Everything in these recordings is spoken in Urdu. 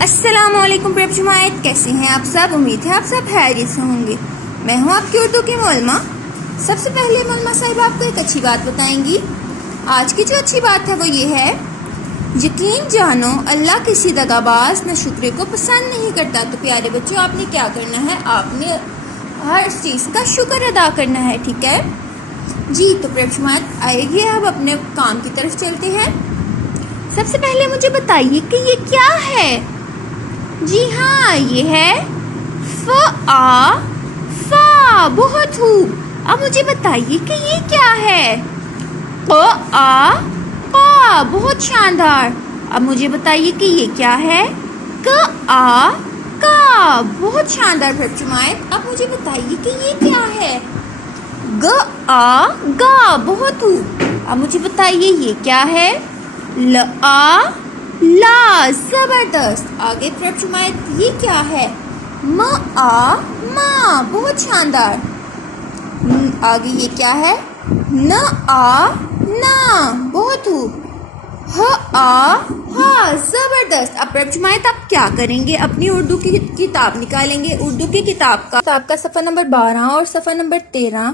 السلام علیکم پریپ جماعت، کیسے ہیں آپ سب؟ امید ہے آپ سب خیریت سے ہوں گے۔ میں ہوں آپ کی اردو کی مولما۔ سب سے پہلے مولما صاحب آپ کو ایک اچھی بات بتائیں گی۔ آج کی جو اچھی بات ہے وہ یہ ہے، یقین جانو اللہ کسی دغا باز نہ شکرے کو پسند نہیں کرتا۔ تو پیارے بچوں، آپ نے کیا کرنا ہے؟ آپ نے ہر چیز کا شکر ادا کرنا ہے، ٹھیک ہے جی؟ تو پریپ جماعت آئے گی، اب اپنے کام کی طرف چلتے ہیں۔ سب سے پہلے مجھے بتائیے کہ یہ کیا ہے؟ جی ہاں، یہ ہے فا، بہت خوب۔ اب مجھے بتائیے کہ یہ کیا ہے؟ قا، بہت شاندار۔ اب مجھے بتائیے کہ یہ کیا ہے؟ کا، بہت شاندار پریپ جماعت۔ اب مجھے بتائیے کہ یہ کیا ہے؟ گا، بہت خوب۔ اب مجھے بتائیے یہ کیا ہے؟ لا، زبردست۔ آگے پریپ جماعت یہ کیا ہے؟ ماں، بہت شاندار۔ آگے یہ کیا ہے؟ نا، بہت خوب۔ ہا، زبردست۔ اب پریپ جماعت آپ کیا کریں گے؟ اپنی اردو کی کتاب نکالیں گے۔ اردو کی کتاب کا صفحہ نمبر 12 اور صفحہ نمبر 13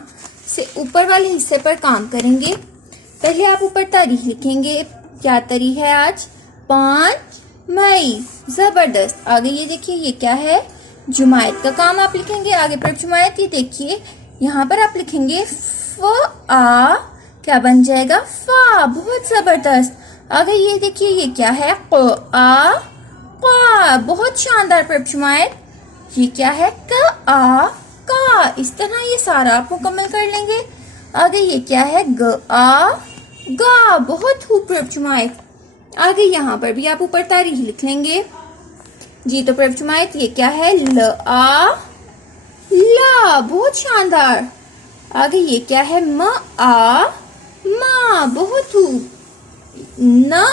سے اوپر والے حصے پر کام کریں گے۔ پہلے آپ اوپر تاریخ لکھیں گے۔ کیا تاریخ ہے آج؟ 5 مئی، زبردست۔ آگے یہ دیکھیے یہ کیا ہے؟ جماعت کا کام آپ لکھیں گے۔ آگے پر جماعت یہ دیکھیے، یہاں پر آپ لکھیں گے کیا بن جائے گا؟ فا، بہت زبردست۔ آگے یہ دیکھیے یہ کیا ہے؟ قا، بہت شاندار پر جماعت۔ یہ کیا ہے؟ کا، اس طرح یہ سارا آپ مکمل کر لیں گے۔ آگے یہ کیا ہے؟ گا، بہت خوب پر جماعت۔ آگے یہاں پر بھی آپ اوپر تاریخ لکھ لیں گے جی۔ تو پریپ جماعت یہ کیا ہے؟ لا، بہت شاندار۔ آگے یہ کیا ہے؟ ماں، بہت خوب۔ نا،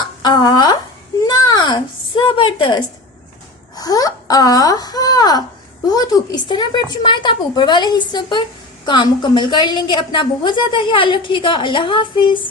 زبردست۔ ہا، بہت خوب۔ اس طرح پریپ جماعت آپ اوپر والے حصوں پر کام مکمل کر لیں گے۔ اپنا بہت زیادہ خیال رکھیے گا۔ اللہ حافظ۔